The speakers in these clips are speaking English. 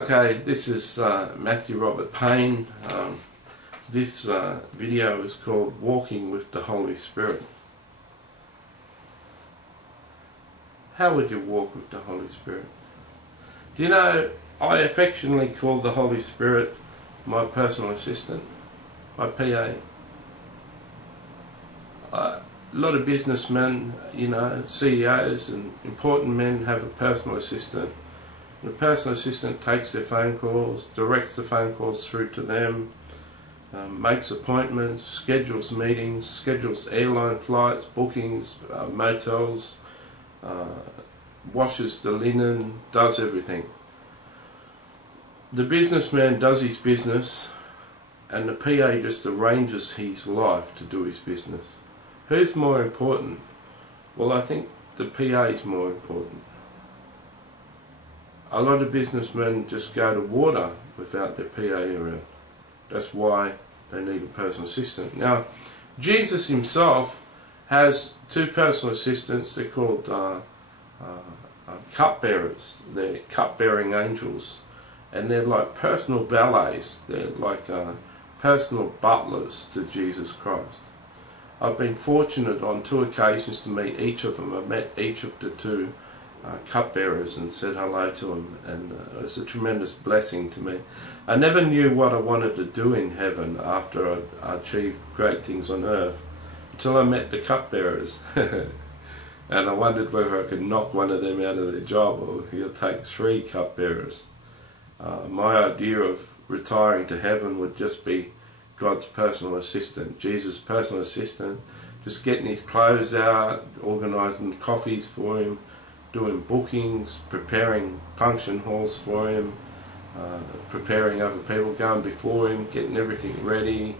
Okay, this is Matthew Robert Payne. This video is called Walking with the Holy Spirit. How would you walk with the Holy Spirit? Do you know, I affectionately call the Holy Spirit my personal assistant, my PA. A lot of businessmen, CEOs and important men have a personal assistant. The personal assistant takes their phone calls, directs the phone calls through to them, makes appointments, schedules meetings, schedules airline flights, bookings, motels, washes the linen, does everything. The businessman does his business and the PA just arranges his life to do his business. Who's more important? Well, I think the PA is more important. A lot of businessmen just go to water without their PA around. That's why they need a personal assistant. Now, Jesus himself has two personal assistants. They're called cupbearers. They're cup-bearing angels. And they're like personal valets. They're like personal butlers to Jesus Christ. I've been fortunate on 2 occasions to meet each of them. I met each of the two cupbearers and said hello to them, and it was a tremendous blessing to me. I never knew what I wanted to do in heaven after I achieved great things on earth until I met the cupbearers. And I wondered whether I could knock one of them out of their job, or he'll take 3 cupbearers. My idea of retiring to heaven would just be God's personal assistant, Jesus' personal assistant, just getting his clothes out, organising coffees for him, doing bookings, preparing function halls for him, preparing other people, going before him, getting everything ready,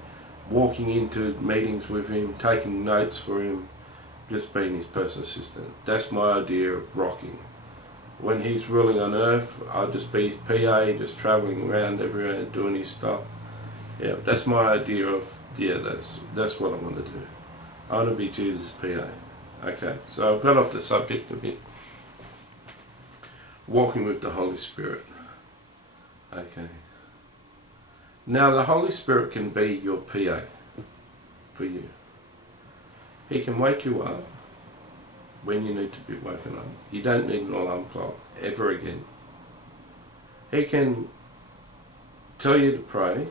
walking into meetings with him, taking notes for him, just being his personal assistant. That's my idea of rocking. When he's ruling on earth, I'll just be his PA, just travelling around everywhere doing his stuff. Yeah, that's my idea of, that's what I want to do. I want to be Jesus' PA. Okay, so I've got off the subject a bit. Walking with the Holy Spirit. Okay. Now the Holy Spirit can be your PA for you. He can wake you up when you need to be woken up. You don't need an alarm clock ever again. He can tell you to pray.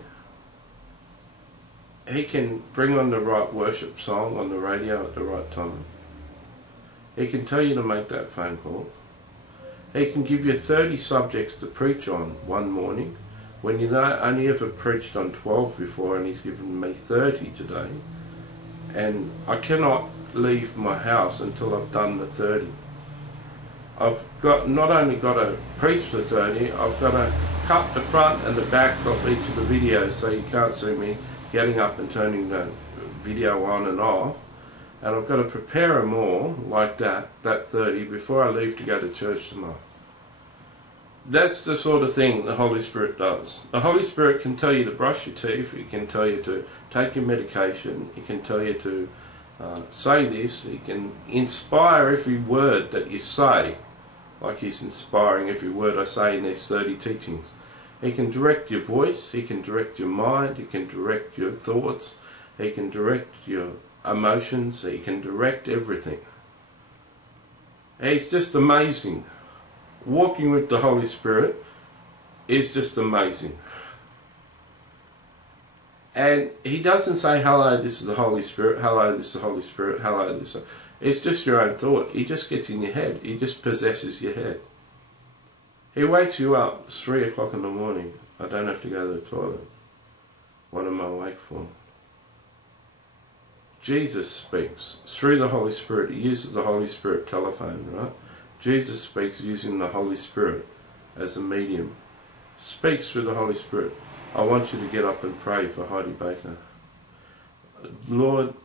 He can bring on the right worship song on the radio at the right time. He can tell you to make that phone call. He can give you 30 subjects to preach on one morning when you only ever preached on 12 before, and he's given me 30 today. And I cannot leave my house until I've done the 30. I've not only got to preach for 30, I've got to cut the front and the backs off each of the videos so you can't see me getting up and turning the video on and off. And I've got to prepare them all like that 30, before I leave to go to church tomorrow. That's the sort of thing the Holy Spirit does. The Holy Spirit can tell you to brush your teeth, He can tell you to take your medication, He can tell you to say this, He can inspire every word that you say, like He's inspiring every word I say in these 30 teachings. He can direct your voice, He can direct your mind, He can direct your thoughts, He can direct your emotions, He can direct everything. He's just amazing. Walking with the Holy Spirit is just amazing. And He doesn't say, hello, this is the Holy Spirit, hello, this is the Holy Spirit, hello, this is... It's just your own thought. He just gets in your head. He just possesses your head. He wakes you up. It's 3 o'clock in the morning. I don't have to go to the toilet. What am I awake for? Jesus speaks through the Holy Spirit. He uses the Holy Spirit telephone, right? Jesus speaks using the Holy Spirit as a medium. Speaks through the Holy Spirit. I want you to get up and pray for Heidi Baker. Lord,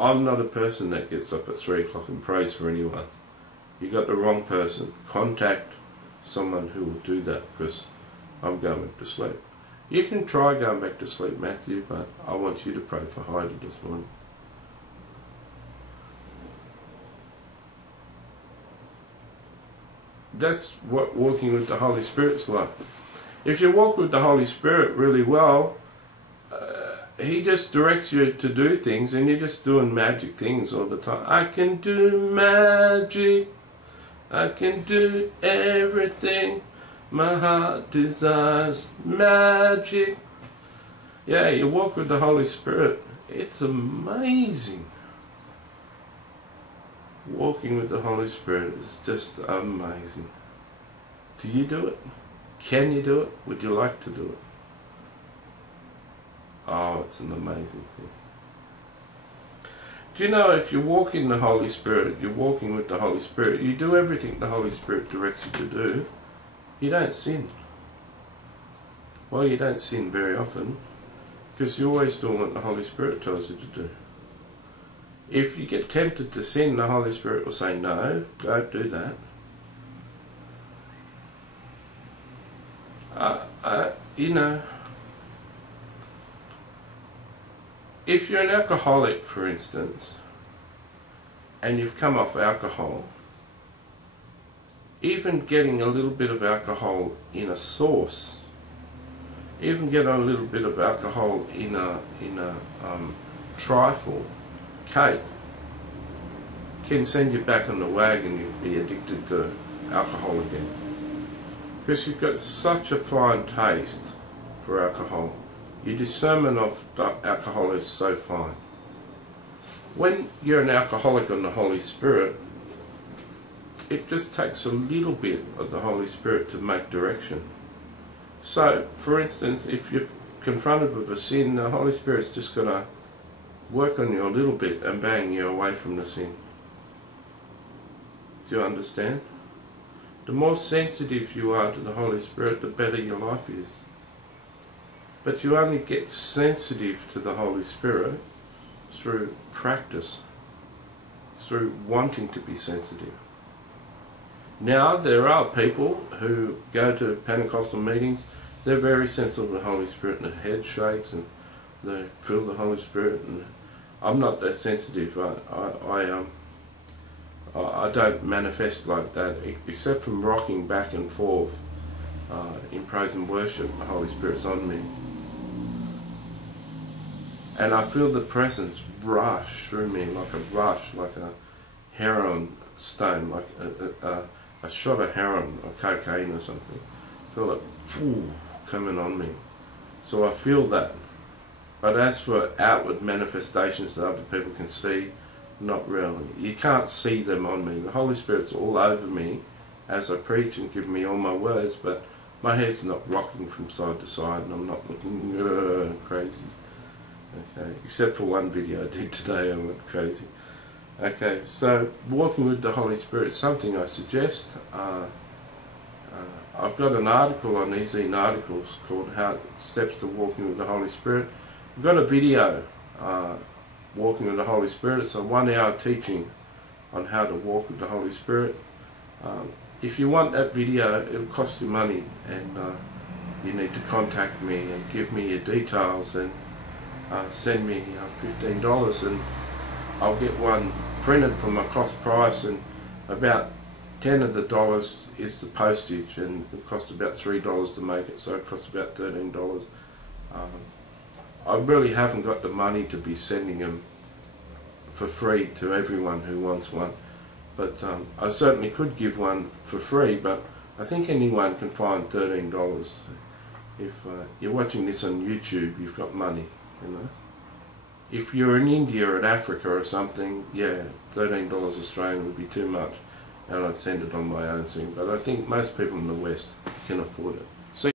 I'm not a person that gets up at 3 o'clock and prays for anyone. You got the wrong person. Contact someone who will do that, because I'm going back to sleep. You can try going back to sleep, Matthew, but I want you to pray for Heidi this morning. that's what walking with the Holy Spirit's like. If you walk with the Holy Spirit really well, He just directs you to do things, and you're just doing magic things all the time. I can do magic. I can do everything my heart desires. Magic. Yeah, you walk with the Holy Spirit. It's amazing. Walking with the Holy Spirit is just amazing. Do you do it? Can you do it? Would you like to do it? Oh, it's an amazing thing. Do you know, if you walk in the Holy Spirit, you're walking with the Holy Spirit, you do everything the Holy Spirit directs you to do, you don't sin. Well, you don't sin very often, because you're always doing what the Holy Spirit tells you to do. If you get tempted to sin, the Holy Spirit will say, no, don't do that. You know, if you're an alcoholic, for instance, and you've come off alcohol, even getting a little bit of alcohol in a sauce, even getting a little bit of alcohol in a trifle cake, can send you back on the wagon. You'll be addicted to alcohol again, because you've got such a fine taste for alcohol. Your discernment of alcohol is so fine. When you're an alcoholic on the Holy Spirit, it just takes a little bit of the Holy Spirit to make direction. So, for instance, if you're confronted with a sin, the Holy Spirit's just going to work on you a little bit and bang you away from the sin. Do you understand? The more sensitive you are to the Holy Spirit, the better your life is. But you only get sensitive to the Holy Spirit through practice, through wanting to be sensitive. Now, there are people who go to Pentecostal meetings, they're very sensitive to the Holy Spirit, and their head shakes and they feel the Holy Spirit. And I'm not that sensitive. I don't manifest like that, except from rocking back and forth in praise and worship. The Holy Spirit's on me, and I feel the presence rush through me like a rush, like a heroin stone, like a shot of heroin or cocaine or something. I feel it coming on me. So I feel that. But as for outward manifestations that other people can see, not really. You can't see them on me. The Holy Spirit's all over me as I preach and give me all my words, but my head's not rocking from side to side, and I'm not looking crazy. Okay, except for one video I did today, I went crazy. Okay, so walking with the Holy Spirit is something I suggest. I've got an article on EZine Articles called How Steps to Walking with the Holy Spirit. I've got a video, Walking with the Holy Spirit. It's a 1-hour teaching on how to walk with the Holy Spirit. If you want that video, it'll cost you money, and you need to contact me and give me your details and send me $15, and I'll get one printed for my cost price, and about $10 of the dollars is the postage, and it costs about $3 to make it, so it costs about $13. I really haven't got the money to be sending them for free to everyone who wants one, but I certainly could give one for free, but I think anyone can find $13. If you're watching this on YouTube, you've got money, you know. If you're in India or Africa or something, yeah, $13 Australian would be too much, and I'd send it on my own thing. But I think most people in the West can afford it.